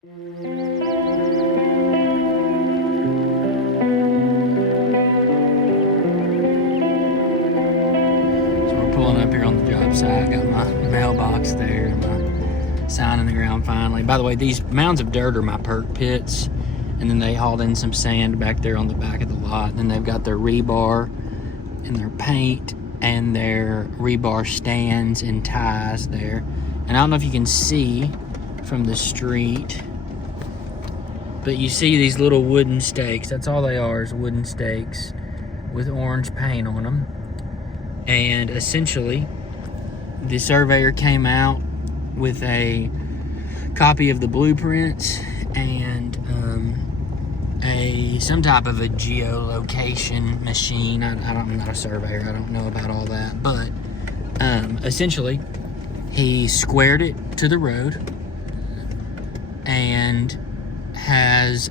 So we're pulling up here on the job site. Got my mailbox there, my sign in the ground finally. By the way, these mounds of dirt are my perk pits, and then they hauled in some sand back there on the back of the lot. And then they've got their rebar and their paint and their rebar stands and ties there. And I don't know if you can see from the street, but you see these little wooden stakes. That's all they are, is wooden stakes with orange paint on them. And essentially, the surveyor came out with a copy of the blueprints and some type of a geolocation machine. I'm not a surveyor. I don't know about all that. But essentially, he squared it to the road and has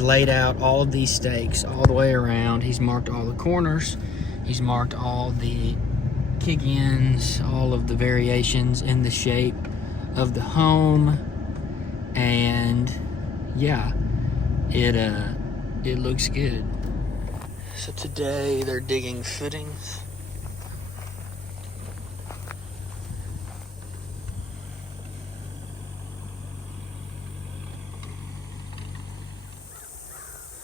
laid out all of these stakes all the way around. He's marked all the corners. He's marked all the kick-ins, all of the variations in the shape of the home. And yeah, it looks good. So today they're digging footings.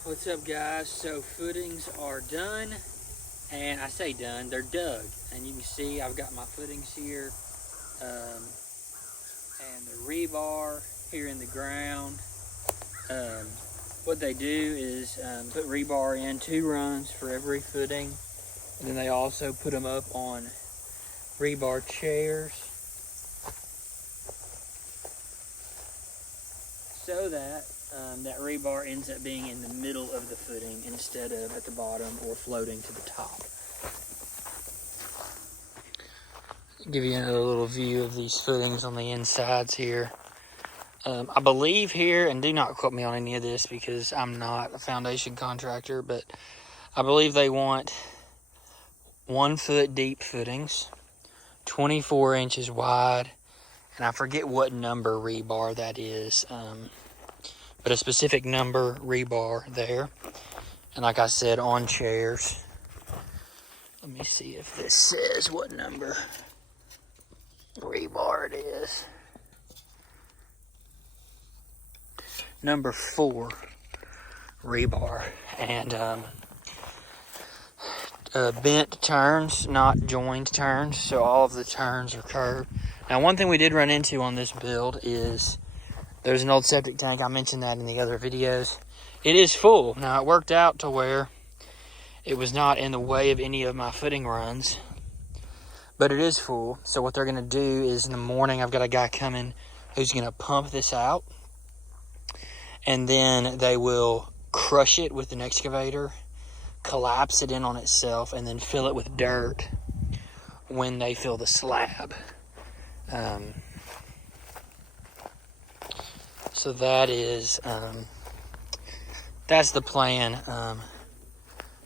What's up, guys? So footings are done, and I say done, they're dug, and you can see I've got my footings here, and the rebar here in the ground. What they do is put rebar in 2 runs for every footing, and then they also put them up on rebar chairs so that that rebar ends up being in the middle of the footing instead of at the bottom or floating to the top. Give you another little view of these footings on the insides here. I believe here, and do not quote me on any of this because I'm not a foundation contractor, but I believe they want 1 foot deep footings, 24 inches wide, and I forget what number rebar that is. But a specific number rebar there. And like I said, on chairs. Let me see if this says what number rebar it is. Number 4 rebar. And bent turns, not joined turns. So all of the turns are curved. Now, one thing we did run into on this build is there's an old septic tank. I mentioned that in the other videos. It is full. Now, it worked out to where it was not in the way of any of my footing runs, but it is full. So what they're going to do is in the morning, I've got a guy coming who's going to pump this out, and then they will crush it with an excavator, collapse it in on itself, and then fill it with dirt when they fill the slab. So that is, that's the plan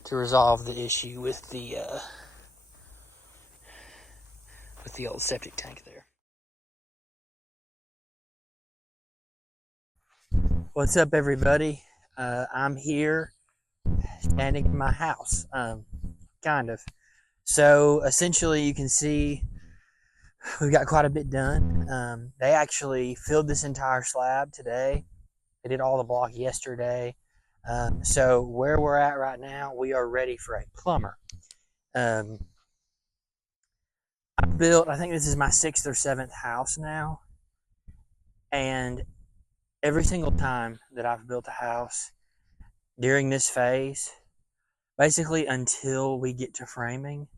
to resolve the issue with the old septic tank there. What's up, everybody? I'm here standing in my house, kind of. So essentially, you can see we've got quite a bit done. They actually filled this entire slab today. They did all the block yesterday. So where we're at right now, we are ready for a plumber. I think this is my 6th or 7th house now. And every single time that I've built a house during this phase, basically until we get to framing,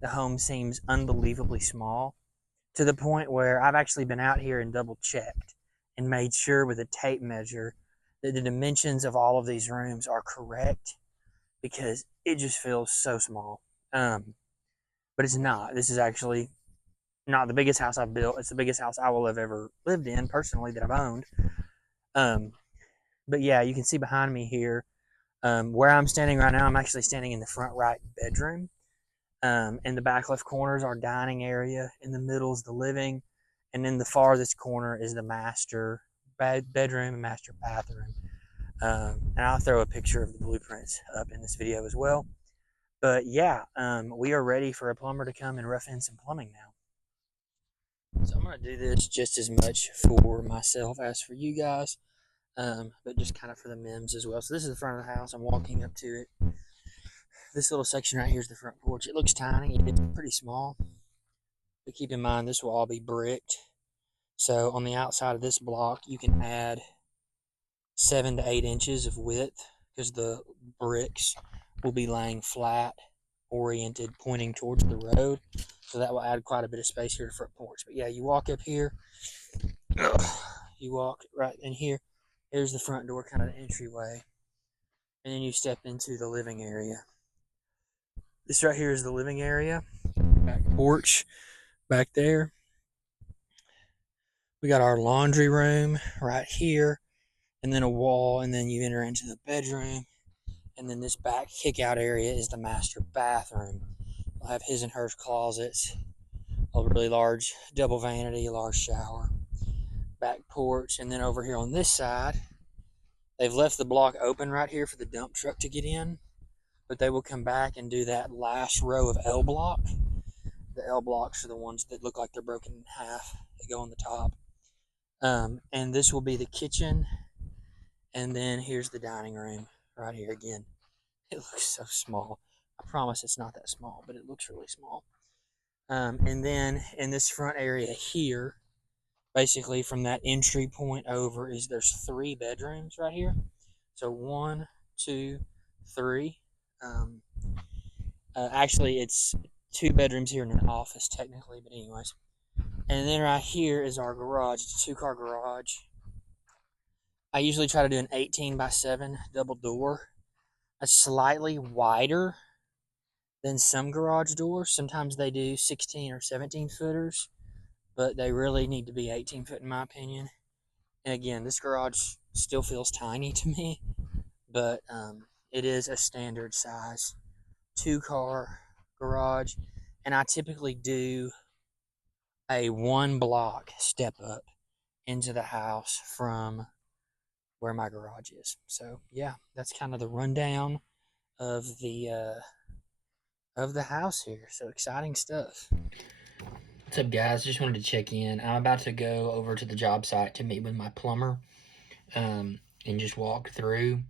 the home seems unbelievably small, to the point where I've actually been out here and double checked and made sure with a tape measure that the dimensions of all of these rooms are correct, because it just feels so small. But it's not. This is actually not the biggest house I've built. It's the biggest house I will have ever lived in personally that I've owned. But yeah, you can see behind me here, where I'm standing right now, I'm actually standing in the front right bedroom. In the back left corner is our dining area. In the middle is the living. And in the farthest corner is the master bedroom and master bathroom. And I'll throw a picture of the blueprints up in this video as well. But yeah, we are ready for a plumber to come and rough in some plumbing now. So I'm going to do this just as much for myself as for you guys, but just kind of for the Mims as well. So this is the front of the house. I'm walking up to it. This little section right here is the front porch. It looks tiny. It's pretty small. But keep in mind, this will all be bricked. So on the outside of this block, you can add 7 to 8 inches of width because the bricks will be laying flat, oriented, pointing towards the road. So that will add quite a bit of space here to the front porch. But yeah, you walk up here. You walk right in here. Here's the front door, kind of the entryway. And then you step into the living area. This right here is the living area. Back porch back there. We got our laundry room right here. And then a wall. And then you enter into the bedroom. And then this back kick-out area is the master bathroom. We'll have his and hers closets. A really large double vanity, a large shower. Back porch. And then over here on this side, they've left the block open right here for the dump truck to get in. But they will come back and do that last row of L block. The L blocks are the ones that look like they're broken in half. They go on the top. And this will be the kitchen. And then here's the dining room right here again. It looks so small. I promise it's not that small, but it looks really small. And then in this front area here, basically from that entry point over, there's 3 bedrooms right here. So 1, 2, 3. Actually, it's 2 bedrooms here and an office technically, but anyways. And then right here is our garage. It's a 2-car garage. I usually try to do an 18x7 double door. It's slightly wider than some garage doors. Sometimes they do 16 or 17 footers, but they really need to be 18 foot in my opinion. And again, this garage still feels tiny to me, but it is a standard size 2-car garage. And I typically do a 1 block step up into the house from where my garage is. So yeah, that's kind of the rundown of the house here. So exciting stuff. What's up, guys? Just wanted to check in. I'm about to go over to the job site to meet with my plumber, and just walk through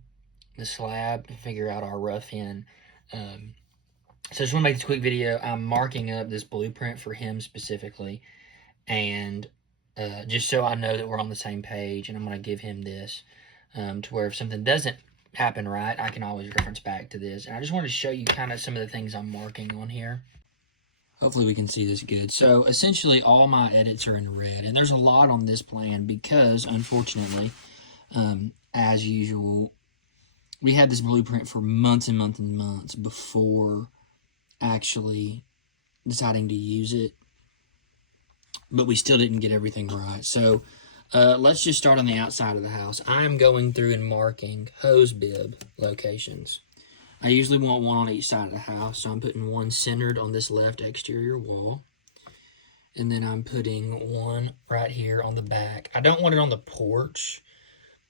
the slab to figure out our rough in. So I just want to make this quick video. I'm marking up this blueprint for him specifically, and just so I know that we're on the same page, and I'm going to give him this to where if something doesn't happen right, I can always reference back to this. And I just wanted to show you kind of some of the things I'm marking on here. Hopefully we can see this good. So essentially all my edits are in red, and there's a lot on this plan because unfortunately, as usual, we had this blueprint for months and months and months before actually deciding to use it, but we still didn't get everything right. So let's just start on the outside of the house. I'm going through and marking hose bib locations. I usually want one on each side of the house, so I'm putting one centered on this left exterior wall, and then I'm putting one right here on the back. I don't want it on the porch,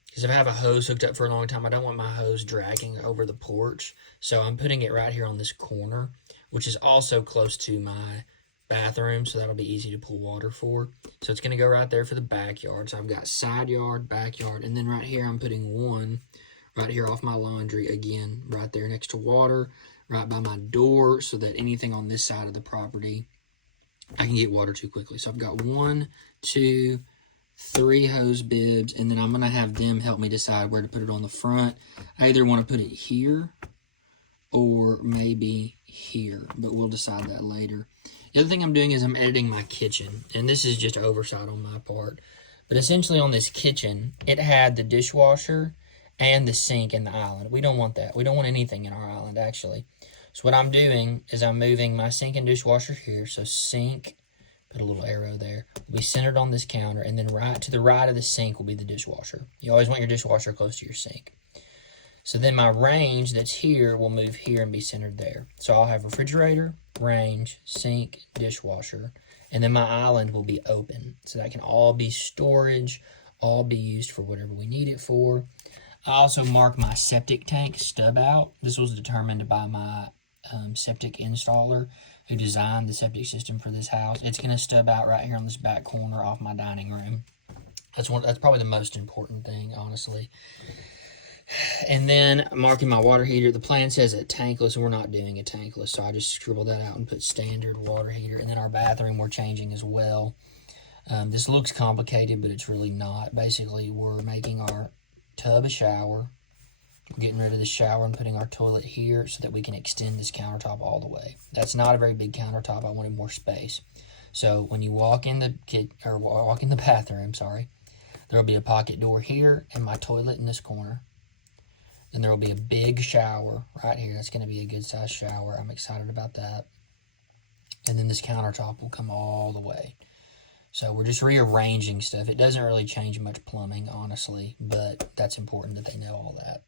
because if I have a hose hooked up for a long time, I don't want my hose dragging over the porch. So I'm putting it right here on this corner, which is also close to my bathroom, so that'll be easy to pull water for. So it's going to go right there for the backyard. So I've got side yard, backyard, and then right here I'm putting one right here off my laundry, again, right there next to water, right by my door, so that anything on this side of the property, I can get water to quickly. So I've got 1, 2, 3 hose bibs, and then I'm going to have them help me decide where to put it on the front. I either want to put it here or maybe here, but we'll decide that later. The other thing I'm doing is I'm editing my kitchen, and this is just oversight on my part. But essentially on this kitchen, it had the dishwasher and the sink in the island. We don't want that. We don't want anything in our island, actually. So what I'm doing is I'm moving my sink and dishwasher here. So sink, put a little arrow there, will be centered on this counter, and then right to the right of the sink will be the dishwasher. You always want your dishwasher close to your sink. So then my range that's here will move here and be centered there. So I'll have refrigerator, range, sink, dishwasher, and then my island will be open. So that can all be storage, all be used for whatever we need it for. I also mark my septic tank stub out. This was determined by my septic installer who designed the septic system for this house. It's going to stub out right here on this back corner off my dining room. That's probably the most important thing, honestly. And then marking my water heater. The plan says a tankless, and we're not doing a tankless, so I just scribbled that out and put standard water heater. And then our bathroom we're changing as well. This looks complicated, but it's really not. Basically, we're making our tub a shower. We're getting rid of the shower and putting our toilet here so that we can extend this countertop all the way. That's not a very big countertop. I wanted more space. So when you walk in the bathroom, there'll be a pocket door here and my toilet in this corner. Then there will be a big shower right here. That's going to be a good sized shower. I'm excited about that. And then this countertop will come all the way. So we're just rearranging stuff. It doesn't really change much plumbing, honestly, but that's important that they know all that.